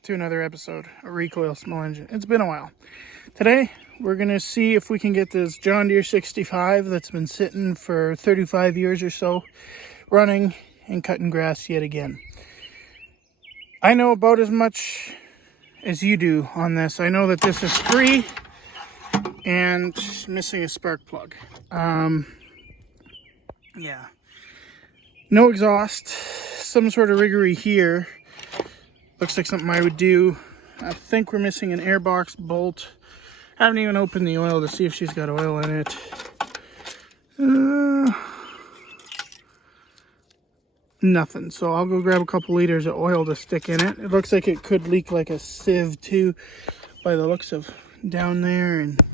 back to another episode of Recoil Small Engine. It's been a while. Today, we're going to see if we can get this Jondear65 that's been sitting for 35 years or so, running and cutting grass yet again. I know about as much as you do on this. I know that this is free and missing a spark plug. Yeah. No exhaust, some sort of riggery here. Looks like something I would do. I think we're missing an airbox bolt. I haven't even opened the oil to see if she's got oil in it. Nothing. So I'll go grab a couple liters of oil to stick in it. It looks like it could leak like a sieve too, by the looks of down there and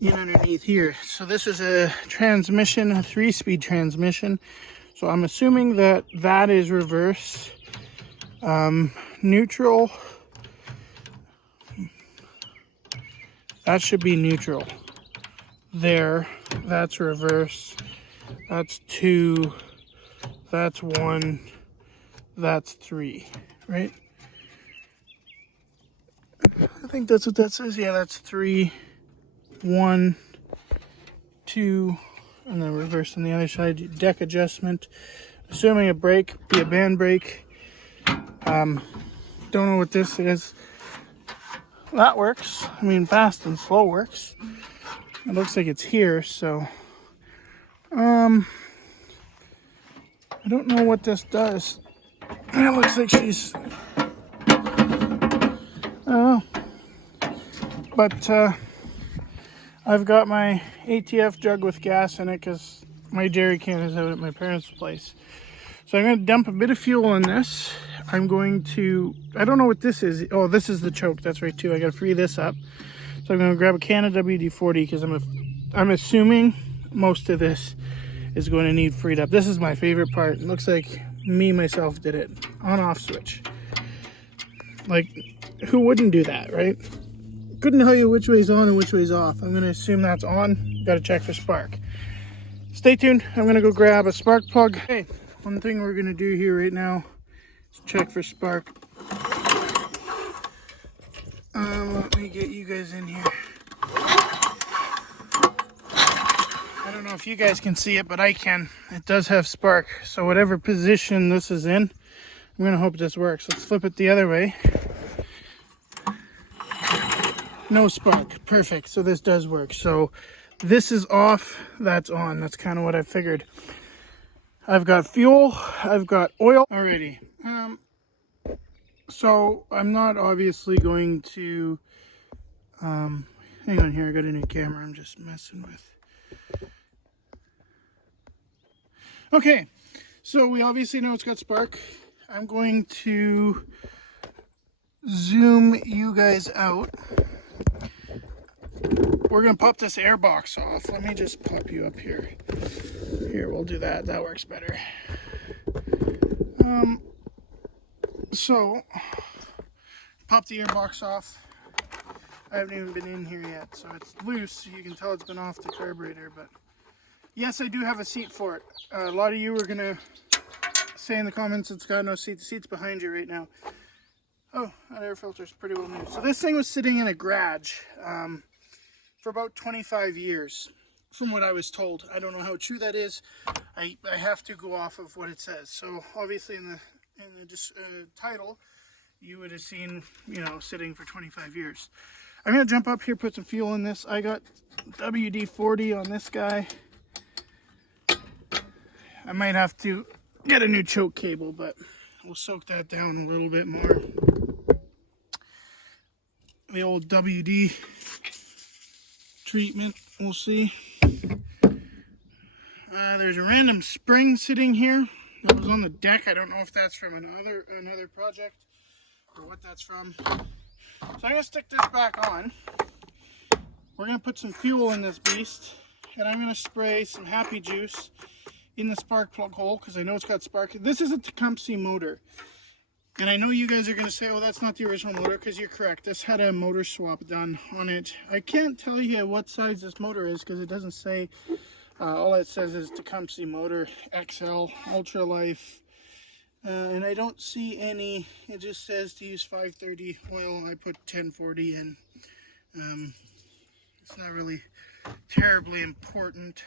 in underneath here. So this is a transmission, a 3-speed transmission. So I'm assuming that that is reverse. Neutral. That should be neutral. There. That's reverse. That's 2. That's 1. That's 3. Right? I think that's what that says. Yeah, that's 3. 1. 2. And then reverse on the other side. Deck adjustment. Assuming a brake, be a band brake. Don't know what this is. That works. I mean, fast and slow works. It looks like it's here, so I don't know what this does. It looks like she's but I've got my ATF jug with gas in it because my jerry can is out at my parents' place. So I'm going to dump a bit of fuel in this. I'm going to, I don't know what this is. Oh, this is the choke. That's right too. I got to free this up. So I'm going to grab a can of WD-40 because I'm assuming most of this is going to need freed up. This is my favorite part. It looks like me myself did it. On-off switch. Like, who wouldn't do that, right? Couldn't tell you which way's on and which way's off. I'm going to assume that's on. Got to check for spark. Stay tuned. I'm going to go grab a spark plug. Hey, one thing we're going to do here right now is check for spark. Let me get you guys in here. I don't know if you guys can see it, but I can. It does have spark. So whatever position this is in, I'm going to hope this works. Let's flip it the other way. No spark. Perfect. So this does work. So this is off. That's on. That's kind of what I figured. I've got fuel. I've got oil. Alrighty. So I'm not obviously going to hang on here, I got a new camera I'm just messing with. Okay, so we obviously know it's got spark. I'm going to zoom you guys out. We're gonna pop this air box off. Let me just pop you up here. Here, we'll do that. That works better. So pop the air box off. I haven't even been in here yet, so it's loose. So you can tell it's been off the carburetor, but yes, I do have a seat for it. A lot of you are gonna say in the comments it's got no seat. The seat's behind you right now. Oh, that air filter's pretty well new. So this thing was sitting in a garage for about 25 years, from what I was told. I don't know how true that is. I have to go off of what it says. So obviously in the title, you would have seen, you know, sitting for 25 years. I'm going to jump up here, put some fuel in this. I got WD-40 on this guy. I might have to get a new choke cable, but we'll soak that down a little bit more. The old WD treatment, we'll see. There's a random spring sitting here. That was on the deck. I don't know if that's from another project or what that's from. So I'm going to stick this back on. We're going to put some fuel in this beast, and I'm going to spray some Happy Juice in the spark plug hole because I know it's got spark. This is a Tecumseh motor, and I know you guys are going to say, oh, that's not the original motor, because you're correct. This had a motor swap done on it. I can't tell you what size this motor is because it doesn't say. All it says is Tecumseh motor XL Ultralife And I don't see any, it just says to use 530 oil. I put 1040 in. It's not really terribly important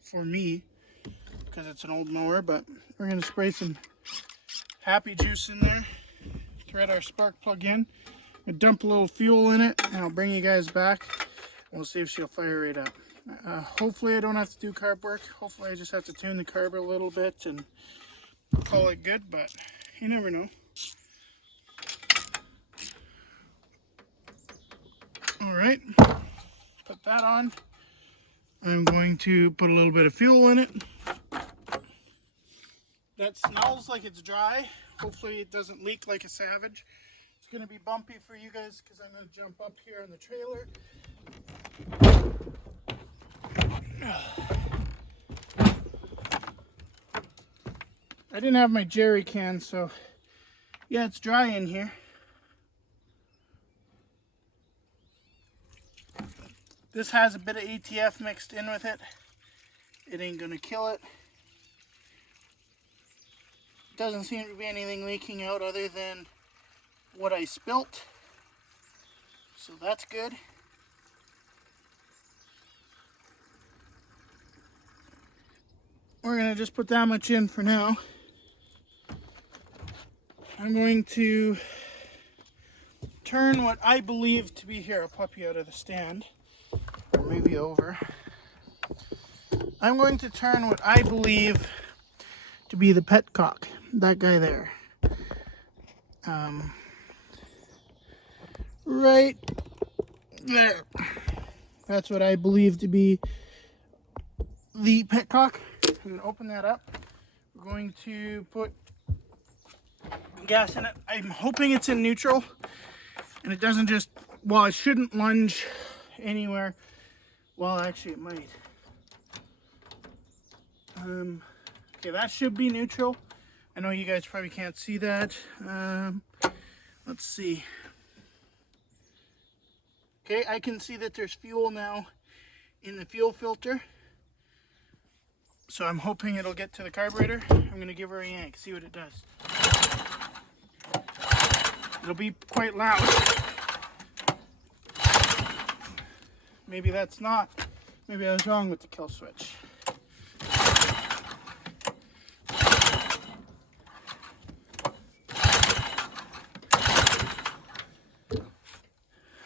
for me because it's an old mower, but we're going to spray some Happy Juice in there, thread our spark plug in, and dump a little fuel in it, and I'll bring you guys back and we'll see if she'll fire right up. Hopefully I don't have to do carb work. Hopefully I just have to tune the carb a little bit and call it good, but you never know. Alright, put that on. I'm going to put a little bit of fuel in it. That smells like it's dry. Hopefully it doesn't leak like a savage. It's going to be bumpy for you guys because I'm going to jump up here on the trailer. I didn't have my jerry can, so yeah, it's dry in here. This has a bit of ATF mixed in with it. It ain't gonna kill it. Doesn't seem to be anything leaking out other than what I spilt, so that's good. We're gonna just put that much in for now. I'm going to turn what I believe to be, here, I'll pop you out of the stand, or maybe over. I'm going to turn what I believe to be the petcock, that guy there. Right there. That's what I believe to be the petcock. I'm going to open that up. We're going to put gas in it. I'm hoping it's in neutral and it doesn't just, well, it shouldn't lunge anywhere. Well, actually it might. Okay, that should be neutral. I know you guys probably can't see that. Let's see. Okay, I can see that there's fuel now in the fuel filter. So I'm hoping it'll get to the carburetor. I'm going to give her a yank, see what it does. It'll be quite loud. Maybe that's not. Maybe I was wrong with the kill switch.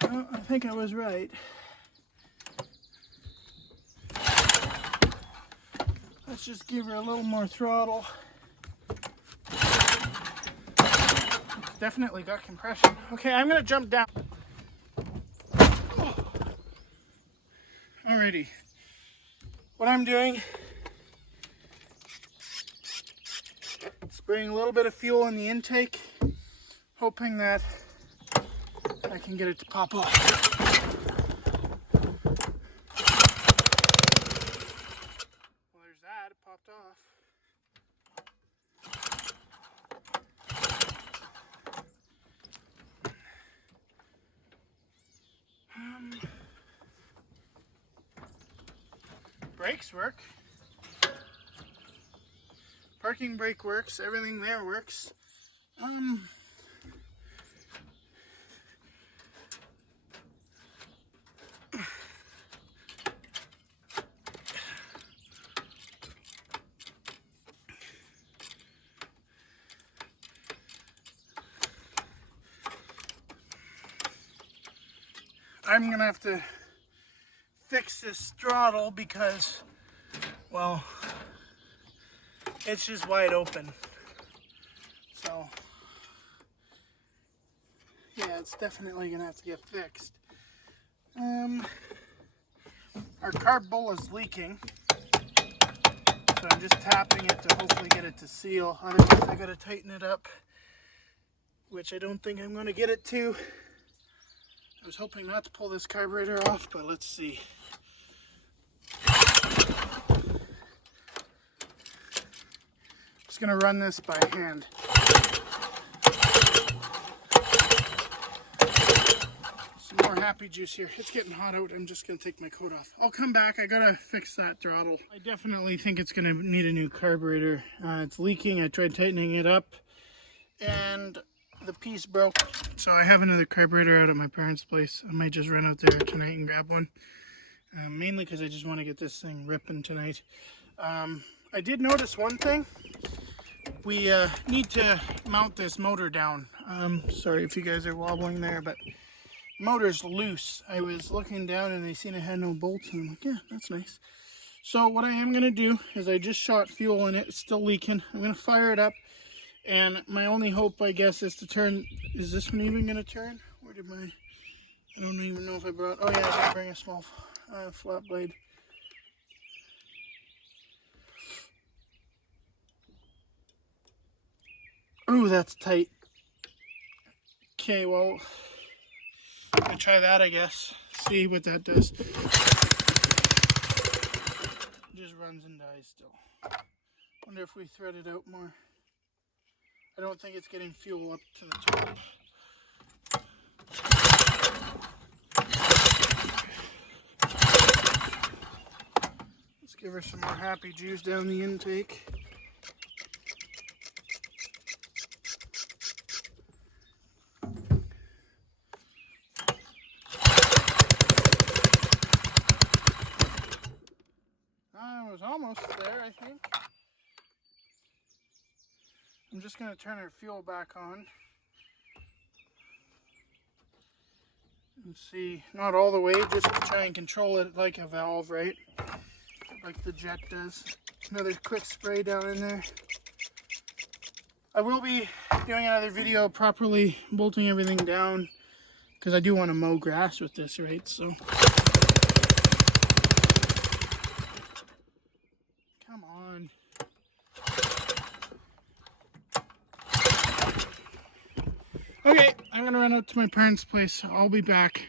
Well, I think I was right. Let's just give her a little more throttle. It's definitely got compression. Okay, I'm gonna jump down. Alrighty. What I'm doing, spraying a little bit of fuel in the intake, hoping that I can get it to pop off. It popped off. Brakes work. Parking brake works. Everything there works. I'm gonna have to fix this throttle because, well, it's just wide open. So, yeah, it's definitely gonna have to get fixed. Our carb bowl is leaking, so I'm just tapping it to hopefully get it to seal. Otherwise, I gotta tighten it up, which I don't think I'm gonna get it to. I was hoping not to pull this carburetor off, but let's see. Just gonna run this by hand. Some more happy juice here. It's getting hot out. I'm just going to take my coat off. I'll come back. I got to fix that throttle. I definitely think it's going to need a new carburetor. It's leaking. I tried tightening it up and the piece broke. So I have another carburetor out at my parents' place. I might just run out there tonight and grab one. Mainly because I just want to get this thing ripping tonight. I did notice one thing. We need to mount this motor down. Sorry if you guys are wobbling there, but the motor's loose. I was looking down and I seen it had no bolts, and I'm like, yeah, that's nice. So what I am going to do is I just shot fuel in it. It's still leaking. I'm going to fire it up, and my only hope, I guess, is to turn. Is this one even going to turn? Where did my... I don't even know if I brought... Oh yeah, I did bring a small flat blade. Ooh, that's tight. Okay, well, I'll try that, I guess. See what that does. It just runs and dies still. Wonder if we thread it out more. I don't think it's getting fuel up to the top. Let's give her some more happy juice down the intake. I was almost there, I think. I'm just going to turn our fuel back on. And see, not all the way, just to try and control it like a valve, right? Like the jet does. Another quick spray down in there. I will be doing another video properly bolting everything down, because I do want to mow grass with this, right? So... Come on. Okay, I'm gonna run out to my parents' place. I'll be back.